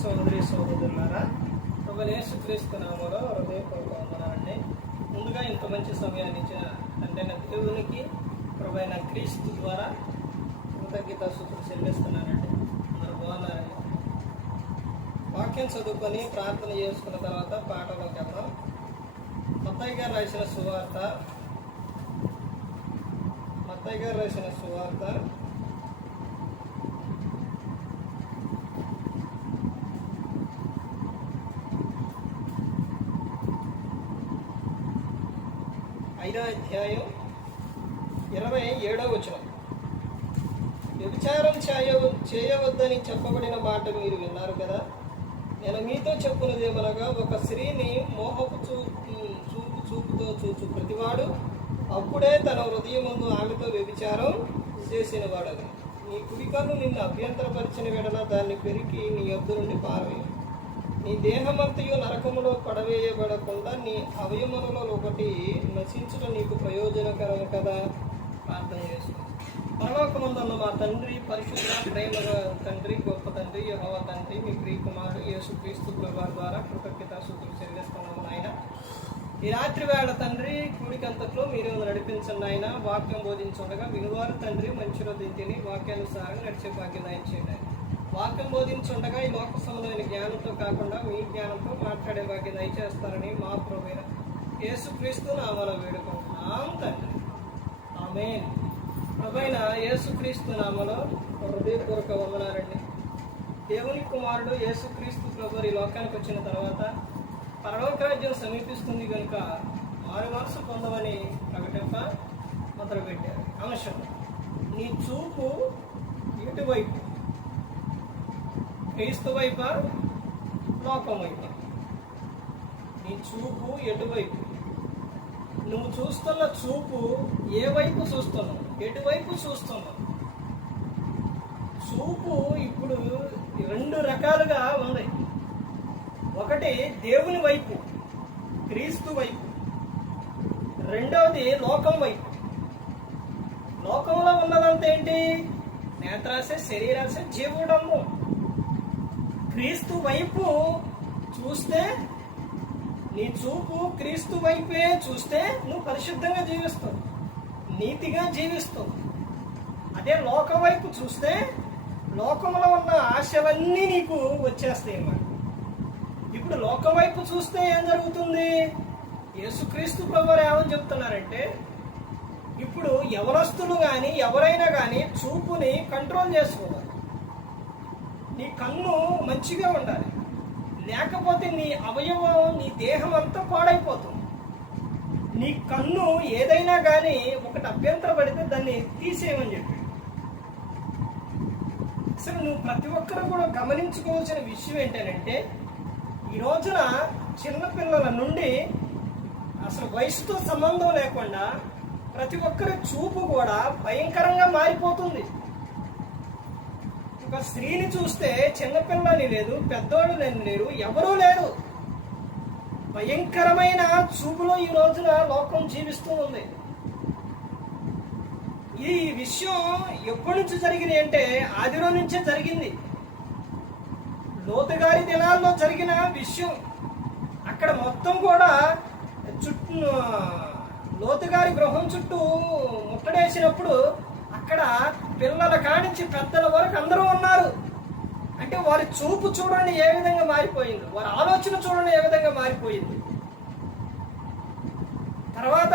సోదరి సోదరులారా ఒక యేసుక్రీస్తు నామలో హృదయపూర్వక వందనాలండి. ముందుగా ఇంత మంచి సమయాన్ని ఇచ్చిన అంటే నా దేవునికి ప్రభైన క్రీస్తు ద్వారా కృతజ్ఞత సూత్రం చెల్లిస్తున్నానండి. అందరూ బాగున్నారండి. వాక్యం చదువుకొని ప్రార్థన చేసుకున్న తర్వాత పాటలోకి వెళ్దాం మత్తయ్య గారు రాసిన సువార్త. మత్తయ్య గారు రాసిన సువార్త. అధ్యాయం ఇరవై ఏడవ వచనం. వ్యభిచారం చేయ చేయవద్దని చెప్పబడిన మాట మీరు విన్నారు కదా? నేను మీతో చెప్పున్నదేమనగా ఒక స్త్రీని మోహపు చూపు చూపు చూపుతో చూచు ప్రతివాడు అప్పుడే తన హృదయం ముందు ఆమెతో వ్యభిచారం చేసిన వాడని నీ కుడికన్ను నిన్ను అభ్యంతరపరిచిన వెడన దాన్ని పెరిగి నీ యొద్ద నుండి పారవేయు. నీ దేహమంతయు నరకములో పడవేయబడకుండా నీ అవయములలో ఒకటి నశించడం నీకు ప్రయోజనకరం కదా? ప్రార్థన చేసుకో పరలోకమందున్న మా తండ్రి పరిశుద్ధ ప్రేమ తండ్రి గొప్ప తండ్రి యహోవ తండ్రి మీ ప్రియకుమారు యేసు క్రీస్తు ప్రభావ ద్వారా కృతజ్ఞత సూత్రం చెల్లిస్తున్నాము ఆయన ఈ రాత్రి వేళ తండ్రి కూడికంతట్లో మీరు నడిపించండి ఆయన వాక్యం బోధించుండగా వినువారు తండ్రి మంచి రోజు తిని వాక్యానుసారంగా నడిచే భాగ్యం చేయండి. వాక్యం బోధించుండగా ఈ లోక సంబంధమైన జ్ఞానంతో కాకుండా మీ జ్ఞానంతో మాట్లాడే భాగ్యం దయచేస్తారని మా ప్రభైన యేసుక్రీస్తు నామలో వేడుకుంటున్నాం తండ్రి. ఆమె ప్రభైన యేసుక్రీస్తు నామలో హృదయపూర్వక వందనారండి దేవుని కుమారుడు యేసుక్రీస్తు ప్రభు ఈ లోకానికి వచ్చిన తర్వాత పరలోక రాజ్యం సమీపిస్తుంది కనుక మారు మనసు పొందమని ప్రకటింప మొదలుపెట్టారు. అంశం నీ చూపు ఇటువైపు. క్రీస్తు వైపు? లోకం వైపు? నీ చూపు ఎటువైపు నువ్వు చూస్తున్న చూపు ఏ వైపు చూస్తున్నావు? ఎటువైపు చూస్తున్నావు? చూపు ఇప్పుడు రెండు రకాలుగా ఉంది ఒకటి దేవుని వైపు క్రీస్తు వైపు. రెండవది లోకం వైపు. లోకంలో ఉన్నదంతా ఏంటి? నేత్రాశ శరీరాశ జీవుడము. క్రీస్తు వైపు చూస్తే నీ చూపు క్రీస్తు వైపే చూస్తే నువ్వు పరిశుద్ధంగా జీవిస్తావు నీతిగా జీవిస్తావు. అదే లోకం వైపు చూస్తే లోకంలో ఉన్న ఆశలన్నీ నీకు వచ్చేస్తాయి అన్నమాట ఇప్పుడు లోకం వైపు చూస్తే ఏం జరుగుతుంది? యేసుక్రీస్తు ప్రభువారు ఏమని చెప్తున్నారంటే ఇప్పుడు ఎవరస్తులు కానీ ఎవరైనా కానీ చూపుని కంట్రోల్ చేసుకోవాలి. నీ కన్ను మంచిగా ఉండాలి. లేకపోతే నీ అవయవం నీ దేహం అంతా పాడైపోతుంది. నీ కన్ను ఏదైనా కానీ ఒకటి అభ్యంతర పడితే దాన్ని తీసేయమని చెప్పి అసలు నువ్వు ప్రతి ఒక్కరు కూడా గమనించుకోవాల్సిన విషయం ఏంటంటే ఈ రోజున చిన్నపిల్లల నుండి అసలు వయసుతో సంబంధం లేకుండా ప్రతి ఒక్కరి చూపు కూడా భయంకరంగా మారిపోతుంది. ఒక స్త్రీని చూస్తే చిన్నపిల్లని లేదు పెద్దోళ్ళు లేరు ఎవరూ లేరు. భయంకరమైన చూపులో ఈ రోజున లోకం జీవిస్తూ ఉంది. ఈ విషయం ఎప్పటి నుంచి జరిగింది అంటే ఆదిలో నుంచే జరిగింది. లోతుగారి దినాల్లో జరిగిన విషయం. అక్కడ మొత్తం కూడా చుట్టూ లోతుగారి గృహం చుట్టూ ముట్టడేసినప్పుడు అక్కడ పిల్లల కానించి పెద్దల వరకు అందరూ ఉన్నారు. అంటే వారి చూపు చూడండి ఏ విధంగా మారిపోయింది. వారి ఆలోచన చూడండి ఏ విధంగా మారిపోయింది. తర్వాత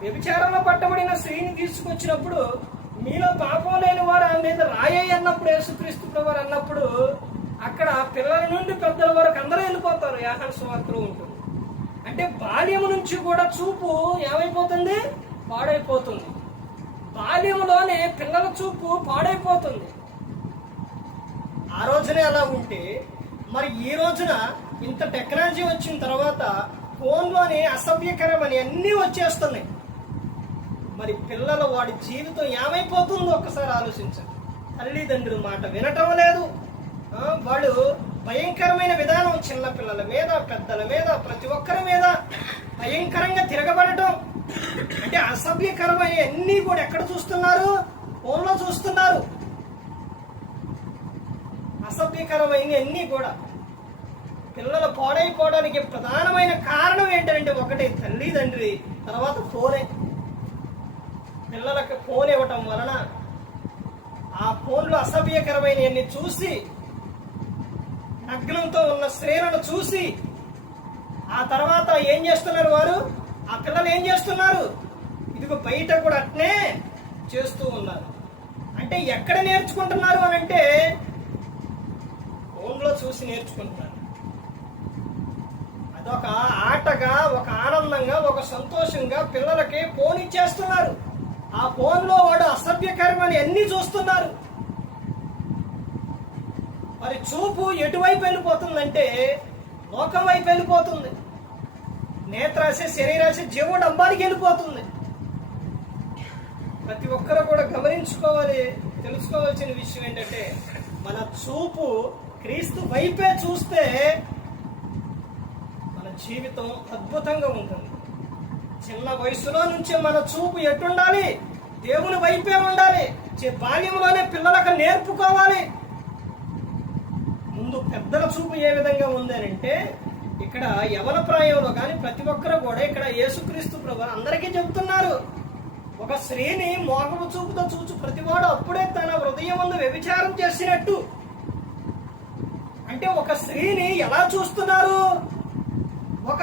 వ్యభిచారంలో పట్టబడిన స్త్రీని తీసుకొచ్చినప్పుడు మీలో పాపం లేని వారు ఆమె మీద రాయే అన్నప్పుడు యేసుక్రీస్తు వారు అన్నప్పుడు అక్కడ పిల్లల నుండి పెద్దల వరకు అందరూ వెళ్ళిపోతారు. యాహన్ సువార్తలో ఉంటుంది. అంటే బాల్యం నుంచి కూడా చూపు ఏమైపోతుంది? పాడైపోతుంది. బాల్యంలోనే పిల్లల చూపు పాడైపోతుంది. ఆ రోజునే అలా ఉంటే మరి ఈ రోజున ఇంత టెక్నాలజీ వచ్చిన తర్వాత ఫోన్లోనే అసభ్యకరమని అన్నీ వచ్చేస్తున్నాయి. మరి పిల్లల వాడి జీవితం ఏమైపోతుందో ఒక్కసారి ఆలోచించండి. తల్లిదండ్రుల మాట వినటం లేదు. వాళ్ళు భయంకరమైన విధానం చిన్న పిల్లల మీద పెద్దల మీద ప్రతి ఒక్కరి మీద. భయంకరంగా తిరగబడటం. అంటే అసభ్యకరమైన అన్నీ కూడా ఎక్కడ చూస్తున్నారు? ఫోన్లో చూస్తున్నారు. అసభ్యకరమైన అన్నీ కూడా. పిల్లలు పాడైపోవడానికి ప్రధానమైన కారణం ఏంటంటే ఒకటి తల్లి తండ్రి తర్వాత ఫోనే. పిల్లలకు ఫోన్ ఇవ్వటం వలన ఆ ఫోన్లో అసభ్యకరమైనవన్నీ చూసి నగ్నంతో ఉన్న స్త్రీలను చూసి ఆ తర్వాత ఏం చేస్తున్నారు వారు? ఆ పిల్లలు ఏం చేస్తున్నారు? ఇదిగో బయట కూడా అట్నే చేస్తూ ఉన్నారు. అంటే ఎక్కడ నేర్చుకుంటున్నారు అని అంటే ఫోన్లో చూసి నేర్చుకుంటున్నారు. అదొక ఆటగా ఒక ఆనందంగా ఒక సంతోషంగా పిల్లలకి ఫోన్ ఇచ్చేస్తున్నారు. ఆ ఫోన్లో వాడు అసభ్యకరమని అన్ని చూస్తున్నారు. మరి చూపు ఎటువైపు వెళ్ళిపోతుందంటే లోకం వైపు వెళ్ళిపోతుంది. నేత్రాశ శరీరాశ జీవుడు అంబానికి వెళ్ళిపోతుంది. ప్రతి ఒక్కరు కూడా గమనించుకోవాలి తెలుసుకోవాల్సిన విషయం ఏంటంటే మన చూపు క్రీస్తు వైపే చూస్తే మన జీవితం అద్భుతంగా ఉంటుంది. చిన్న వయసులో నుంచే మన చూపు ఎటుండాలి దేవుని వైపే ఉండాలి బాల్యంలోనే పిల్లలకు నేర్పుకోవాలి. ముందు పెద్దల చూపు ఏ విధంగా ఉందని అంటే ఇక్కడ యవన ప్రాయంలో కానీ ప్రతి ఒక్కరు కూడా ఇక్కడ యేసుక్రీస్తు ప్రభు అందరికీ చెబుతున్నారు. ఒక స్త్రీని మోకపు చూపుతో చూచు ప్రతివాడు అప్పుడే తన హృదయం ముందు వ్యభిచారం చేసినట్టు. అంటే ఒక స్త్రీని ఎలా చూస్తున్నారు? ఒక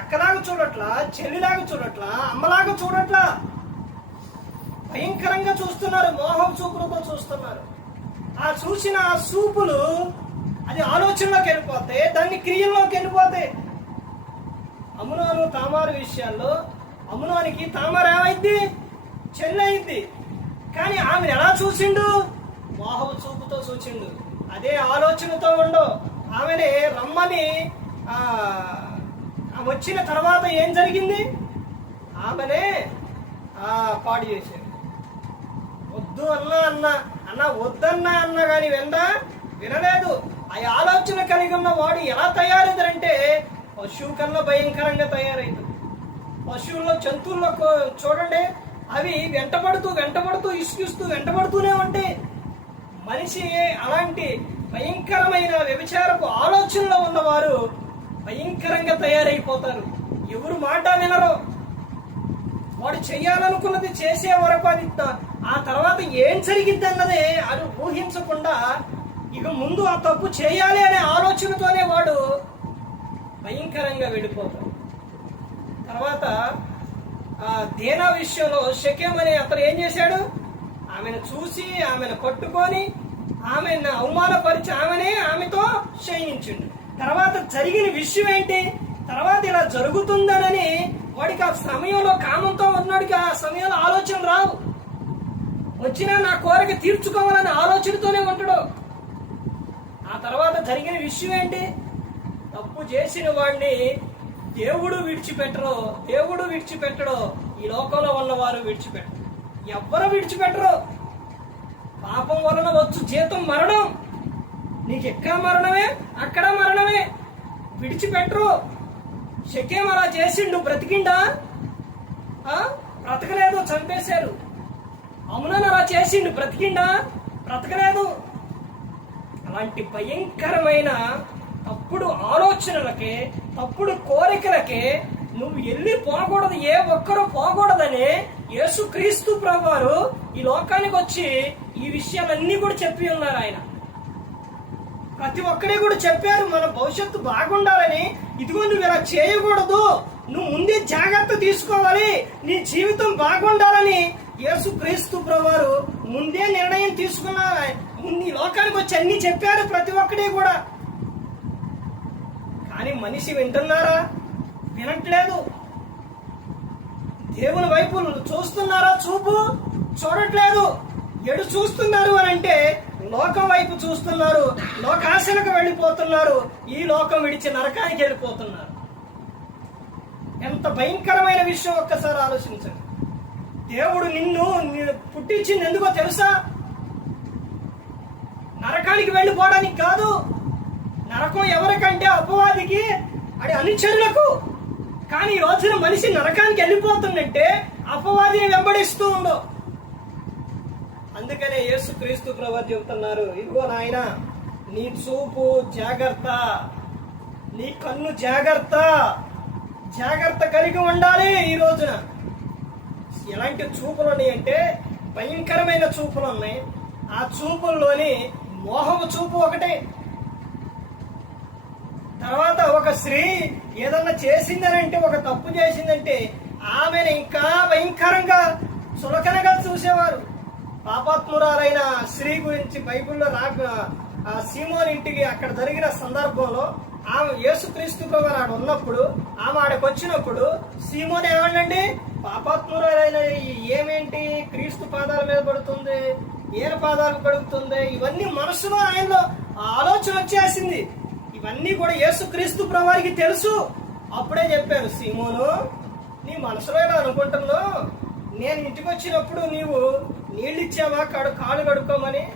అక్కలాగా చూడట్లా చెల్లిలాగా చూడట్లా అమ్మలాగా చూడట్లా. భయంకరంగా చూస్తున్నారు మోహం చూపులతో చూస్తున్నారు. ఆ చూసిన ఆ చూపులు అది ఆలోచనలోకి వెళ్ళిపోతే దాన్ని క్రియల్లోకి వెళ్ళిపోతాయి అమునాను తామారు విషయాల్లో అమునానికి తామర ఏమైంది? చెల్లయింది. కానీ ఆమెను ఎలా చూసిండు? మోహం చూపుతో చూసిండు. అదే ఆలోచనతో ఉండు. ఆమెని రమ్మని వచ్చిన తర్వాత ఏం జరిగింది? ఆమెనే పాడు చేశాడు వద్దు అన్నా అన్న అన్న వద్దన్నా అన్న కానీ వెందా? వినలేదు. ఆ ఆలోచన కలిగి ఉన్న వాడు ఎలా తయారైందంటే పశువు కన్నా భయంకరంగా తయారైంది పశువుల్లో జంతువుల్లో చూడండి అవి వెంటబడుతూ వెంటబడుతూ ఇసుకిస్తూ వెంటబడుతూనే ఉంటాయి మనిషి అలాంటి భయంకరమైన వ్యభిచారపు ఆలోచనలో ఉన్నవారు భయంకరంగా తయారైపోతారు. ఎవరు మాట వినరు. వాడు చేయాలనుకున్నది చేసే వరకు అది ఆ తర్వాత ఏం జరిగిద్ది అన్నది అది ఊహించకుండా ఇక ముందు ఆ తప్పు చేయాలి అనే ఆలోచనతోనే వాడు భయంకరంగా వెళ్ళిపోతాడు. తర్వాత ఆ దేనా విషయంలో శక్యం అనే అతను ఏం చేశాడు? ఆమెను చూసి ఆమెను కొట్టుకొని ఆమెను అవమానపరిచి ఆమెనే ఆమెతో క్షయించిండు. తర్వాత జరిగిన విషయం ఏంటి? తర్వాత ఇలా జరుగుతుందనని వాడికి ఆ సమయంలో కామంతో ఉన్నాడికి ఆ సమయంలో ఆలోచన రావు. వచ్చినా నా కోరిక తీర్చుకోవాలనే ఆలోచనతోనే ఉంటాడు. తర్వాత జరిగిన విషయం ఏంటి? తప్పు చేసిన వాడిని దేవుడు విడిచిపెట్టరు దేవుడు విడిచిపెట్టడు ఈ లోకంలో ఉన్నవారు విడిచిపెట్టరు. ఎవ్వరు విడిచిపెట్టరు. పాపం వలన వచ్చు జీతం మరణం. నీకు ఎక్కడ మరణమే? అక్కడ మరణమే. విడిచిపెట్టరు. శకేం అలా చేసిండు? బ్రతికిండా? బ్రతకలేదు చంపేశారు. అమునని అలా చేసిండు? బ్రతికిండా? బ్రతకలేదు. అలాంటి భయంకరమైన తప్పుడు ఆలోచనలకి తప్పుడు కోరికలకి నువ్వు వెళ్ళి పోకూడదు ఏ ఒక్కరూ పోకూడదని యేసుక్రీస్తు ప్రభువారు ఈ లోకానికి వచ్చి ఈ విషయాలన్నీ కూడా చెప్పి ఉన్నారు ఆయన. ప్రతి ఒక్కరి కూడా చెప్పారు మన భవిష్యత్తు బాగుండాలని. ఇదిగో నువ్వు ఇలా చేయకూడదు నువ్వు ముందే జాగ్రత్త తీసుకోవాలి నీ జీవితం బాగుండాలని యేసు క్రీస్తు ప్రభువారు ముందే నిర్ణయం తీసుకున్నారు. ఈ లోకానికి వచ్చి అన్ని చెప్పారు ప్రతి ఒక్కడే కూడా. కానీ మనిషి వింటున్నారా? వినట్లేదు. దేవుని వైపు చూస్తున్నారా చూపు? చూడట్లేదు. ఎడు చూస్తున్నారు అని అంటే లోకం వైపు చూస్తున్నారు. లోకాశలకు వెళ్ళిపోతున్నారు. ఈ లోకం విడిచి నరకానికి వెళ్ళిపోతున్నారు. ఎంత భయంకరమైన విషయం ఒక్కసారి ఆలోచించండి. దేవుడు నిన్ను పుట్టించింది ఎందుకో తెలుసా? నరకానికి వెళ్ళిపోవడానికి కాదు. నరకం ఎవరికంటే అపవాదికి అది అనుచరులకు. కానీ ఈ రోజున మనిషి నరకానికి వెళ్ళిపోతుందంటే అపవాదిని వెంబడిస్తూ ఉండవు అందుకనే యేసు క్రీస్తు ప్రభు చెబుతున్నారు ఇదిగో నాయన నీ చూపు జాగ్రత్త. నీ కన్ను జాగ్రత్త. జాగ్రత్త కలిగి ఉండాలి ఈ రోజున. ఎలాంటి చూపులు ఉన్నాయి అంటే భయంకరమైన చూపులు ఉన్నాయి. ఆ చూపుల్లోని మోహము చూపు ఒకటే. తర్వాత ఒక స్త్రీ ఏదన్నా చేసిందనంటే ఒక తప్పు చేసిందంటే ఆమెను ఇంకా భయంకరంగా చులకనగా చూసేవారు. పాపాత్మురాలైన స్త్రీ గురించి బైబిల్లో రాక సీమోన్ ఇంటికి అక్కడ జరిగిన సందర్భంలో ఆమె యేసుక్రీస్తు వారు ఆడ ఉన్నప్పుడు ఆమె ఆడకు వచ్చినప్పుడు సీమోన్ ఏమండి పాపాత్మురాలైన ఏమేంటి? క్రీస్తు పాదాల మీద పడుతుంది. ఏన పాదాలు కడుగుతుంది. ఇవన్నీ మనసులో ఆయనలో ఆలోచన వచ్చేసింది. ఇవన్నీ కూడా యేసుక్రీస్తు ప్రభువారికి తెలుసు. అప్పుడే చెప్పారు సీమోను నీ మనసులో ఇలా అనుకుంటున్నావు? నేను ఇంటికి వచ్చినప్పుడు నీవు నీళ్ళు ఇచ్చావా కడు కాళ్ళు కడుక్కోమని?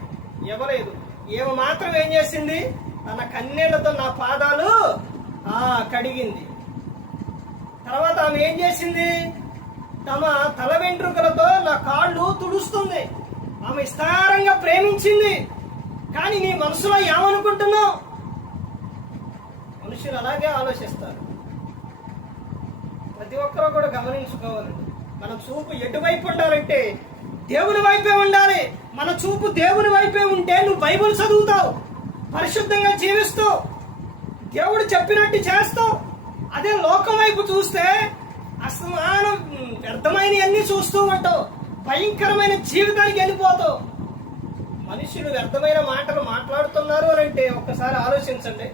ఇవ్వలేదు. ఏమో మాత్రం ఏం చేసింది? తన కన్నీళ్ళతో నా పాదాలు ఆ కడిగింది. తర్వాత ఆమె ఏం చేసింది? తమ తల వెంట్రుకలతో నా కాళ్ళు తుడుస్తుంది. ఆమె విస్తారంగా ప్రేమించింది. కానీ నీ మనసులో ఏమనుకుంటున్నావు? మనుషులు అలాగే ఆలోచిస్తారు. ప్రతి ఒక్కరూ కూడా గమనించుకోవాలండి మన చూపు ఎటువైపు ఉండాలంటే దేవుని వైపే ఉండాలి. మన చూపు దేవుని వైపే ఉంటే నువ్వు బైబుల్ చదువుతావు పరిశుద్ధంగా జీవిస్తావు దేవుడు చెప్పినట్టు చేస్తావు. అదే లోకం వైపు చూస్తే అసమానం వ్యర్థమైనవన్నీ చూస్తూ ఉంటావు. భయంకరమైన జీవితానికి వెళ్ళిపోతావు. మనుషులు వ్యర్థమైన మాటలు మాట్లాడుతున్నారు అని అంటే ఒక్కసారి ఆలోచించండి.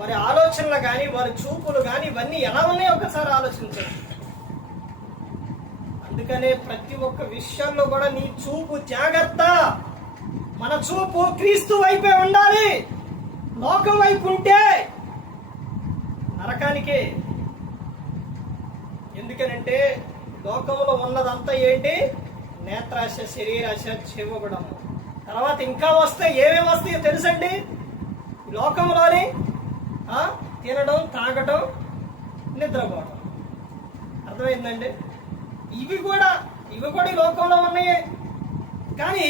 వారి ఆలోచనలు కానీ వారి చూపులు కానీ ఇవన్నీ ఎలా ఉన్నాయో ఒకసారి ఆలోచించండి. అందుకనే ప్రతి ఒక్క విషయంలో కూడా నీ చూపు జాగ్రత్త. మన చూపు క్రీస్తు వైపే ఉండాలి. లోకం వైపు ఉంటే నరకానికే. ఎందుకనంటే లోకంలో ఉన్నదంతా ఏంటి? నేత్రాశ శరీరాశ చెవగడం తర్వాత ఇంకా వస్తే ఏమేమి వస్తాయో తెలుసండి? లోకంలోని తినడం తాగటం నిద్రపోవడం అర్థమైందండి? ఇవి కూడా ఇవి కూడా ఈ లోకంలో ఉన్నాయి. కానీ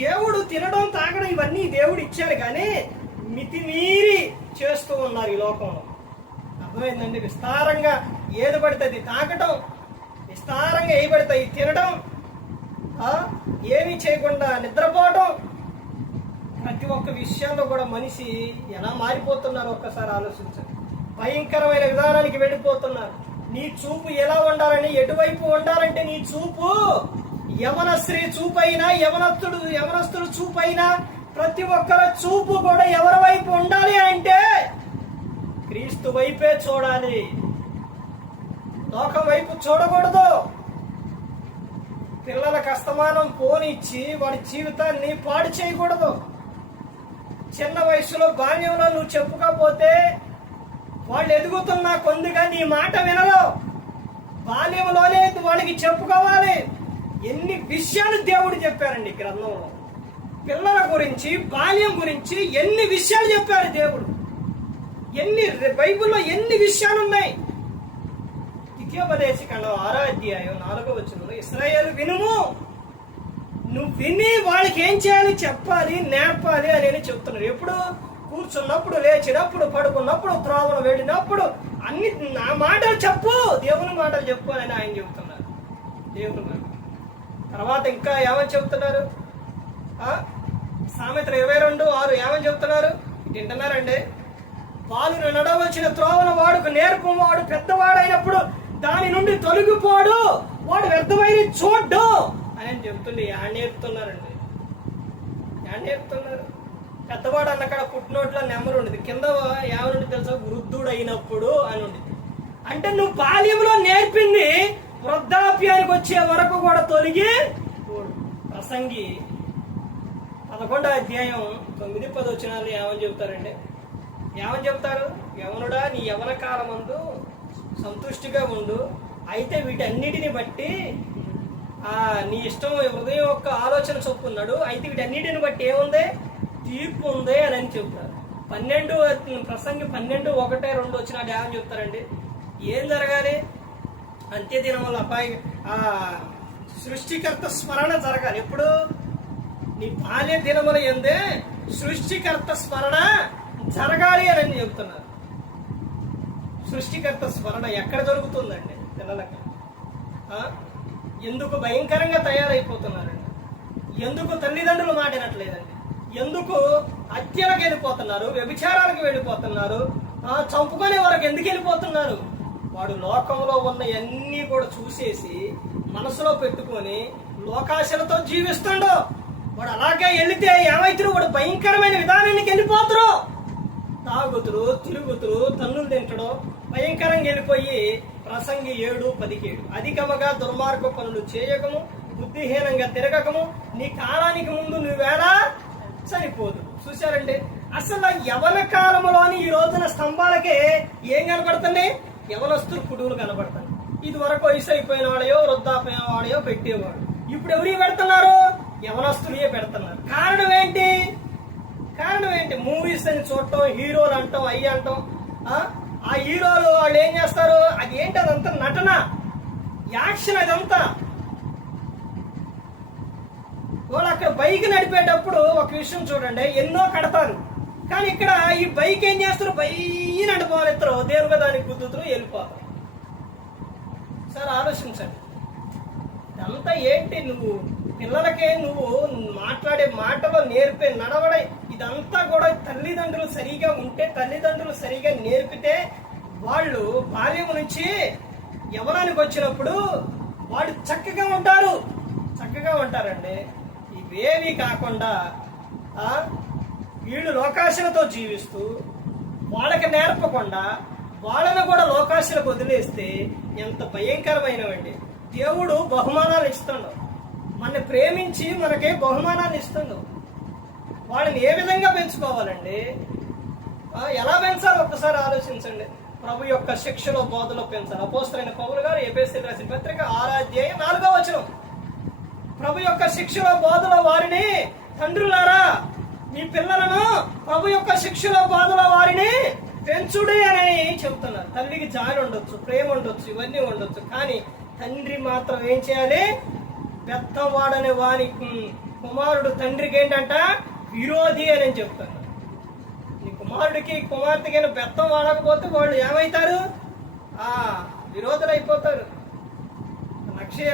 దేవుడు తినడం తాగడం ఇవన్నీ దేవుడు ఇచ్చాడు కానీ మితిమీరి చేస్తూ ఉన్నారు ఈ లోకంలో. అర్థమైందండి? విస్తారంగా ఏది పడితే అది తాగటం విస్తారంగా వేయబడతాయి అవి తినడం ఏమి ఏమీ చేయకుండా నిద్రపోవటం. ప్రతి ఒక్క విషయంలో కూడా మనిషి ఎలా మారిపోతున్నారు ఒక్కసారి ఆలోచించండి. భయంకరమైన విధానానికి వెళ్ళిపోతున్నారు. నీ చూపు ఎలా ఉండాలని ఎటువైపు ఉండాలంటే నీ చూపు యమనశ్రీ చూపైనా చూపు అయినా యవనస్తుడు యవనస్తుడు చూపు అయినా ప్రతి ఒక్కరి చూపు కూడా ఎవరి వైపు ఉండాలి అంటే క్రీస్తు వైపే చూడాలి. లోకం వైపు చూడకూడదు. పిల్లల కష్టమానం పోనిచ్చి వాడి జీవితాన్ని పాడు చేయకూడదు. చిన్న వయసులో బాల్యంలో నువ్వు చెప్పుకోపోతే వాళ్ళు ఎదుగుతున్న కొందిగా నీ మాట వినరు. బాల్యంలోనే వాళ్ళకి చెప్పుకోవాలి. ఎన్ని విషయాలు దేవుడు చెప్పారండి గ్రంథంలో. పిల్లల గురించి బాల్యం గురించి ఎన్ని విషయాలు చెప్పారు దేవుడు? ఎన్ని బైబిల్లో ఎన్ని విషయాలు ఉన్నాయి ద్వితీయోపదేశకాండం ఆరో అధ్యాయం నాలుగో వచనంలో ఇస్రాయేల్ వినుము. నువ్వు విని వాళ్ళకి ఏం చేయాలి చెప్పాలి నేర్పాలి అని చెప్తున్నారు ఎప్పుడు కూర్చున్నప్పుడు లేచినప్పుడు పడుకున్నప్పుడు త్రోవను వెళ్ళినప్పుడు అన్ని నా మాటలు చెప్పు. దేవుని మాటలు చెప్పు అని ఆయన చెబుతున్నారు. దేవుని మాట తర్వాత ఇంకా ఏమని చెబుతున్నారు? ఆ? సామెతలు ఇరవై రెండు ఆరు ఏమని చెబుతున్నారు? వింటున్నారండి? పాలు నడవలసిన త్రోవను వాడుకు నేర్పు వాడు పెద్దవాడైనప్పుడు దాని నుండి తొలగిపోడు. వాడు వ్యర్థమైన చూడ్డు అని చెప్తుండే యా నేర్పుతున్నారండి? యా నేర్పుతున్నారు? పెద్దవాడు అన్నక్కడ పుట్టినోట్లో నెంబర్ ఉండేది. కింద ఏమనుండి తెలుసా? అయినప్పుడు అని ఉండేది. అంటే నువ్వు బాల్యంలో నేర్పింది వృద్ధాప్యానికి వచ్చే వరకు కూడా తొలగి ప్రసంగి పదకొండో అధ్యాయం తొమ్మిది పది వచ్చినాలు ఏమని చెప్తారండి ఏమని చెప్తారు యవనుడా నీ యవన కాలమందు సంతుష్టిగా ఉండు. అయితే వీటన్నిటిని బట్టి ఆ నీ ఇష్టం హృదయం యొక్క ఆలోచన చొప్పున్నాడు అయితే వీటన్నిటిని బట్టి ఏముంది? తీర్పు ఉంది అని అని చెప్తారు. పన్నెండు ప్రసంగి పన్నెండు ఒకటే రెండు వచ్చిన ఏమని చెప్తారండి. ఏం జరగాలి? అంత్యదినం వల్ల అపాయ ఆ సృష్టికర్త స్మరణ జరగాలి. ఎప్పుడు? నీ బాల్య దినముల ఎందే సృష్టికర్త స్మరణ జరగాలి అని చెబుతున్నారు సృష్టికర్త స్మరణ ఎక్కడ జరుగుతుందండి పిల్లలకి? ఎందుకు భయంకరంగా తయారైపోతున్నారండి? ఎందుకు తల్లిదండ్రులు మాటినట్లేదండి ఎందుకు హత్యలకు వెళ్ళిపోతున్నారు వ్యభిచారాలకు వెళ్ళిపోతున్నారు చంపుకునే వరకు ఎందుకు వెళ్ళిపోతున్నారు? వాడు లోకంలో ఉన్న అన్నీ కూడా చూసేసి మనసులో పెట్టుకొని లోకాశలతో జీవిస్తుండో. వాడు అలాగే వెళితే ఏమైతురు? వాడు భయంకరమైన విధానానికి వెళ్ళిపోతురు. తాగుతురు తిరుగుతురు తన్నులు తింటడం. భయంకరంగా వెళ్ళిపోయి ప్రసంగి ఏడు పదిహేడు. అధికముగా దుర్మార్గ పనులు చేయకము బుద్ధిహీనంగా తిరగకము నీ కాలానికి ముందు నువ్వేలా చనిపోదు. చూశారండి? అసలు యవన కాలంలోని ఈ రోజున స్తంభాలకే ఏం కనపడుతుంది యవనస్తులు పుడుగులు కనపడతాయి ఇది వరకు వయసు అయిపోయిన వాడయో వృద్ధాపోయిన వాడయో పెట్టేవాడు. ఇప్పుడు ఎవరికి పెడుతున్నారు? యవనస్తులే పెడుతున్నారు. కారణం ఏంటి? కారణం ఏంటి? మూవీస్ అని చూడటం హీరోలు అంటాం అయ్యి అంటాం ఆ? హీరోలు వాళ్ళు ఏం చేస్తారు? అది ఏంటి? అదంతా నటన. యాక్షన్ అదంతా. వాళ్ళు అక్కడ బైక్ నడిపేటప్పుడు ఒక విషయం చూడండి. ఎన్నో కడతారు. కానీ ఇక్కడ ఈ బైక్ ఏం చేస్తారు? బయ్యి నడిపోవాలి దేవుగా దానికి గుద్దుతురు వెళ్ళిపోతారు సార్ ఆలోచించండి. అంతా ఏంటి? నువ్వు పిల్లలకే నువ్వు మాట్లాడే మాటలో నేర్పే నడవడే ఇదంతా కూడా తల్లిదండ్రులు సరిగా ఉంటే తల్లిదండ్రులు సరిగా నేర్పితే వాళ్ళు బాల్యం నుంచి యవనానికి వచ్చినప్పుడు వాళ్ళు చక్కగా ఉంటారు. చక్కగా ఉంటారండి. ఇవేవి కాకుండా వీళ్ళు లోకాశలతో జీవిస్తూ వాళ్ళకి నేర్పకుండా వాళ్ళను కూడా లోకాశలకు వదిలేస్తే ఎంత భయంకరమైనవండి. దేవుడు బహుమానాలు ఇస్తాడు మన ప్రేమించి మనకి బహుమానాలు ఇస్తాడు వాళ్ళని ఏ విధంగా పెంచుకోవాలండి? ఎలా పెంచాలో ఒక్కసారి ఆలోచించండి. ప్రభు యొక్క శిక్షలో బోధలో పెంచాలి. అపోస్తులైన పౌరు గారు ఏపీఎస్సీ రాసిన పత్రిక ఆరాధ్యాయ నాలుగో వచనం. ప్రభు యొక్క శిక్షలో బోధలో వారిని తండ్రులారా మీ పిల్లలను ప్రభు యొక్క శిక్షలో బోధలో వారిని పెంచుడి అని చెబుతున్నారు. తల్లికి జాలి ఉండొచ్చు ప్రేమ ఉండొచ్చు ఇవన్నీ ఉండొచ్చు కానీ తండ్రి మాత్రం ఏం చేయాలి? పెద్దవాడనే వారి కుమారుడు తండ్రికి ఏంటంట? విరోధి అని చెప్తాను నీ కుమారుడికి కుమార్తెకైనా బెత్తం వాడకపోతే వాళ్ళు ఏమవుతారు ఆ విరోధులు అయిపోతారు లక్ష్య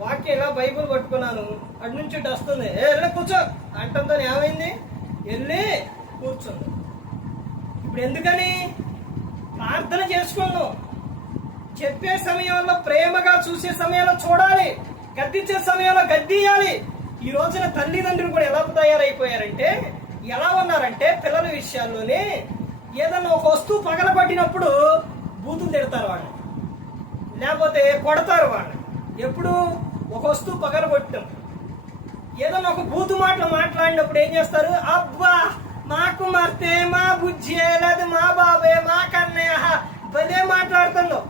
వాక్యం ఇలా బైబుల్ పట్టుకున్నాను. అటు నుంచి ఇటు వస్తుంది. ఏ వెళ్ళి కూర్చో! అంటంతో ఏమైంది? వెళ్ళి కూర్చుంది. ఇప్పుడు ఎందుకని? ప్రార్థన చేసుకున్నాం చెప్పే సమయంలో ప్రేమగా చూసే సమయంలో చూడాలి. గద్దించే సమయంలో గద్దీయాలి ఈ రోజున తల్లిదండ్రులు కూడా ఎలా తయారైపోయారంటే ఎలా ఉన్నారంటే పిల్లల విషయాల్లోనే ఏదన్నా ఒక వస్తువు పగలగొట్టినప్పుడు బూతులు తిడతారు వాళ్ళు లేకపోతే కొడతారు వాళ్ళు ఎప్పుడు ఒక వస్తువు పగలగొట్టడం. ఏదన్నా ఒక బూతు మాటలు మాట్లాడినప్పుడు ఏం చేస్తారు? అబ్బా మా కుమార్తె మా బుజ్జి లేదు మా బాబే మా కన్నయ్య భలే మాట్లాడుతుందో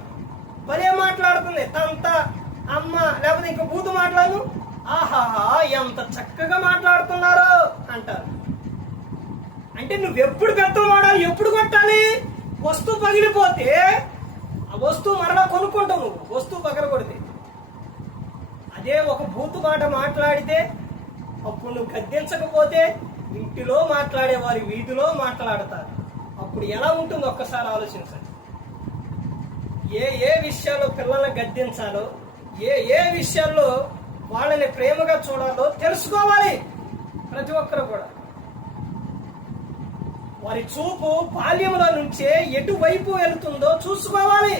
భలే మాట్లాడుతుంది తంత అమ్మ లేకపోతే ఇంకో బూతు మాట్లాడు ఆహాహా ఎంత చక్కగా మాట్లాడుతున్నారో అంటారు. అంటే నువ్వు ఎప్పుడు వాడాలి ఎప్పుడు కొట్టాలి? వస్తువు పగిలిపోతే ఆ వస్తువు మరలా కొనుక్కుంటావు నువ్వు వస్తువు పగలగొడితే. అదే ఒక బూతు మాట మాట్లాడితే అప్పుడు నువ్వు గద్దించకపోతే ఇంటిలో మాట్లాడే వారి వీధిలో మాట్లాడతారు. అప్పుడు ఎలా ఉంటుందో ఒక్కసారి ఆలోచించండి ఏ ఏ విషయాల్లో పిల్లల్ని గద్దించాలో ఏ ఏ విషయాల్లో వాళ్ళని ప్రేమగా చూడాలో తెలుసుకోవాలి ప్రతి ఒక్కరు కూడా. వారి చూపు బాల్యంలో నుంచే ఎటువైపు వెళుతుందో చూసుకోవాలి.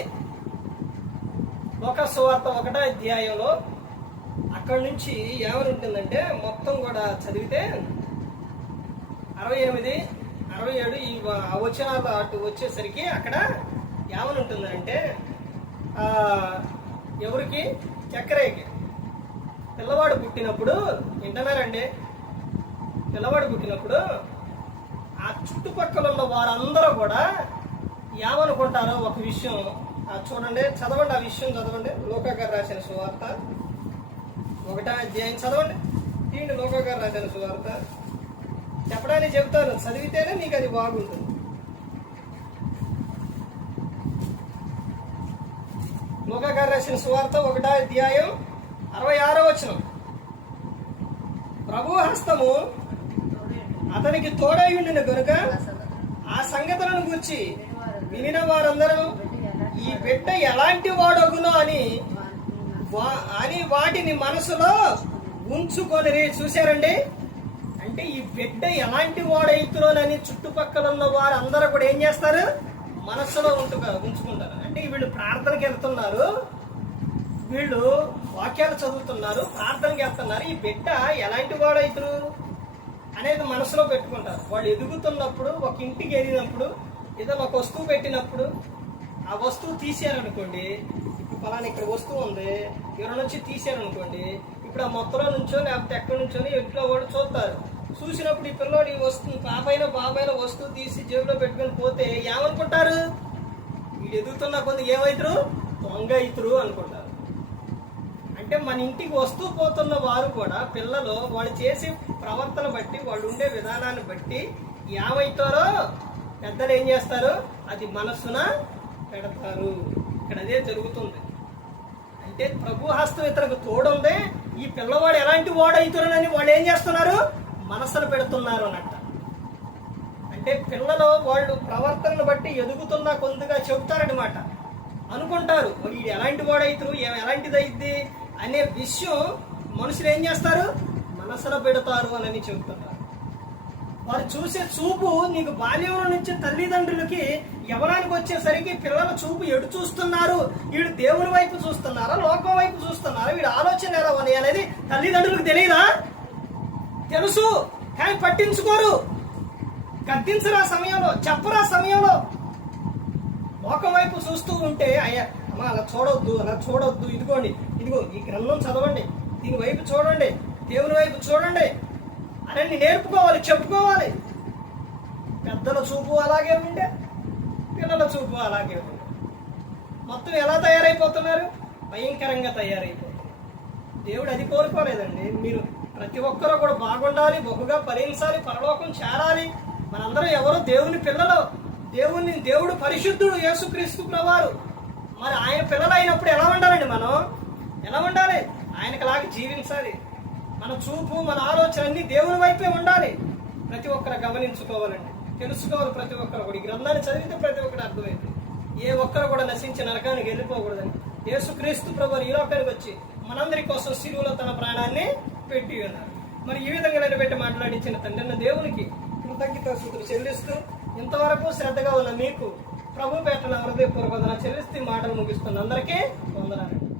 ఒక సువార్త ఒకట అధ్యాయంలో అక్కడ నుంచి ఏమని ఉంటుందంటే మొత్తం కూడా చదివితే అరవై ఎనిమిది అరవై ఏడు ఈ వచనాలు అటు వచ్చేసరికి అక్కడ ఏమని ఉంటుందంటే ఎవరికి? చక్రయ్యకి. పిల్లవాడు పుట్టినప్పుడు వింటున్నారండి? పిల్లవాడు పుట్టినప్పుడు ఆ చుట్టుపక్కల ఉన్న వారందరూ కూడా ఏమనుకుంటారో ఒక విషయం చూడండి చదవండి ఆ విషయం చదవండి. లోకా గారు రాసిన సువార్త ఒకటా అధ్యాయం చదవండి. తీయండి లోకా గారు రాసిన సువార్త. చెప్పడానికి చెప్తాను చదివితేనే నీకు అది బాగుంటుంది. లోకా గారు రాసిన సువార్త ఒకటా అధ్యాయం అరవై ఆరో వచ్చిన ప్రభు హస్తము అతనికి తోడై ఉండిన గనుక ఆ సంగతులను గురించి వినిన వారందరూ ఈ బిడ్డ ఎలాంటి వాడగునో అని వా- అని వాటిని మనసులో ఉంచుకొని చూశారండి? అంటే ఈ బిడ్డ ఎలాంటి వాడైతురోనని చుట్టుపక్కల ఉన్న వారు అందరూ కూడా ఏం చేస్తారు? మనసులో ఉంటుగా ఉంచుకుంటారు. అంటే వీళ్ళు ప్రార్థనకి వెళ్తున్నారు. వీళ్ళు వాక్యాలు చదువుతున్నారు ప్రార్థన చేస్తున్నారు. ఈ బిడ్డ ఎలాంటి వాడైతురు అనేది మనసులో పెట్టుకుంటారు. వాళ్ళు ఎదుగుతున్నప్పుడు ఒక ఇంటికి వెళ్ళినప్పుడు ఏదైనా ఒక వస్తువు పెట్టినప్పుడు ఆ వస్తువు తీసారనుకోండి ఇప్పుడు ఫలానా ఇక్కడ వస్తువు ఉంది ఎవరి నుంచి తీసారనుకోండి ఇప్పుడు ఆ మొత్తంలో నుంచో లేకపోతే ఎక్కడి నుంచో ఇంట్లో కూడా చూస్తారు. చూసినప్పుడు ఈ పిల్లోడు ఈ వస్తువు పాపైన బాబాయిన వస్తువు తీసి జేబులో పెట్టుకొని పోతే ఏమనుకుంటారు? వీడు ఎదుగుతున్న కొంత ఏమైతురు? దొంగ అవుతురు అనుకుంటారు. అంటే మన ఇంటికి వస్తూ పోతున్న వారు కూడా పిల్లలు వాళ్ళు చేసే ప్రవర్తన బట్టి వాళ్ళు ఉండే విధానాన్ని బట్టి ఏమైతారో పెద్దలు ఏం చేస్తారు? అది మనస్సున పెడతారు. ఇక్కడ అదే జరుగుతుంది. అంటే ప్రభు హస్తం ఇతరకు తోడుంది. ఈ పిల్లవాడు ఎలాంటి వాడు అవుతారని వాళ్ళు ఏం చేస్తున్నారు? మనసును పెడుతున్నారు అన్నట్ట. అంటే పిల్లలు వాళ్ళు ప్రవర్తనను బట్టి ఎదుగుతున్న కొంతగా చెబుతారనమాట అనుకుంటారు వీడు ఎలాంటి వాడైతురు? ఏ- ఎలాంటిది అయింది అనే విషయం మనుషులు ఏం చేస్తారు? మనసులో పెడతారు అని చెబుతున్నారు వారు చూసే చూపు నీకు బాల్యంలో నుంచి తల్లిదండ్రులకి యవనానికి వచ్చేసరికి పిల్లల చూపు ఎడు చూస్తున్నారు? వీడు దేవుని వైపు చూస్తున్నారా? లోకం వైపు చూస్తున్నారా? వీడు ఆలోచన ఎలా ఉన్నాయి అనేది తల్లిదండ్రులకు తెలియదా? తెలుసు కానీ పట్టించుకోరు. గద్దించరా సమయంలో చెప్పరా సమయంలో. లోకం వైపు చూస్తూ ఉంటే అయ్యా అమ్మ అలా చూడొద్దు అలా చూడొద్దు ఇదిగోండి. ఇదిగో ఈ గ్రంథం చదవండి. దీని వైపు చూడండి. దేవుని వైపు చూడండి. అని నేర్పుకోవాలి చెప్పుకోవాలి. పెద్దల చూపు అలాగే ఉండే పిల్లల చూపు అలాగే ఉండే. మొత్తం ఎలా తయారైపోతున్నారు? భయంకరంగా తయారైపోతున్నారు. దేవుడు అది కోరుకోలేదండి. మీరు ప్రతి ఒక్కరూ కూడా బాగుండాలి బహుగా ఫలించాలి పరలోకం చేరాలి. మనందరం ఎవరు దేవుని పిల్లలు. దేవుని దేవుడు పరిశుద్ధుడు యేసుక్రీస్తు ప్రవారు మరి ఆయన పిల్లలు అయినప్పుడు ఎలా ఉండాలండి మనం? ఎలా ఉండాలి? ఆయనకు లాగా జీవించాలి. మన చూపు మన ఆలోచన అన్ని దేవుని వైపే ఉండాలి. ప్రతి ఒక్కరు గమనించుకోవాలండి. తెలుసుకోవాలి ప్రతి ఒక్కరు కూడా. ఈ గ్రంథాన్ని చదివితే ప్రతి ఒక్కరు అర్థమైంది. ఏ ఒక్కరు కూడా నశించి నరకానికి వెళ్ళిపోకూడదని యేసుక్రీస్తు ప్రభు ఈ లోకానికి వచ్చి మనందరి కోసం శిలువులో తన ప్రాణాన్ని పెట్టి ఉన్నారు. మరి ఈ విధంగా నిలబెట్టి మాట్లాడించిన తండ్రి దేవునికి కృతజ్ఞత సూత్రులు చెల్లిస్తూ ఇంతవరకు శ్రద్ధగా ఉన్న మీకు ప్రభు పేటన హృదయపూర్వక చెల్లిస్తూ మాటలు ముగిస్తున్న అందరికీ వందనాలు.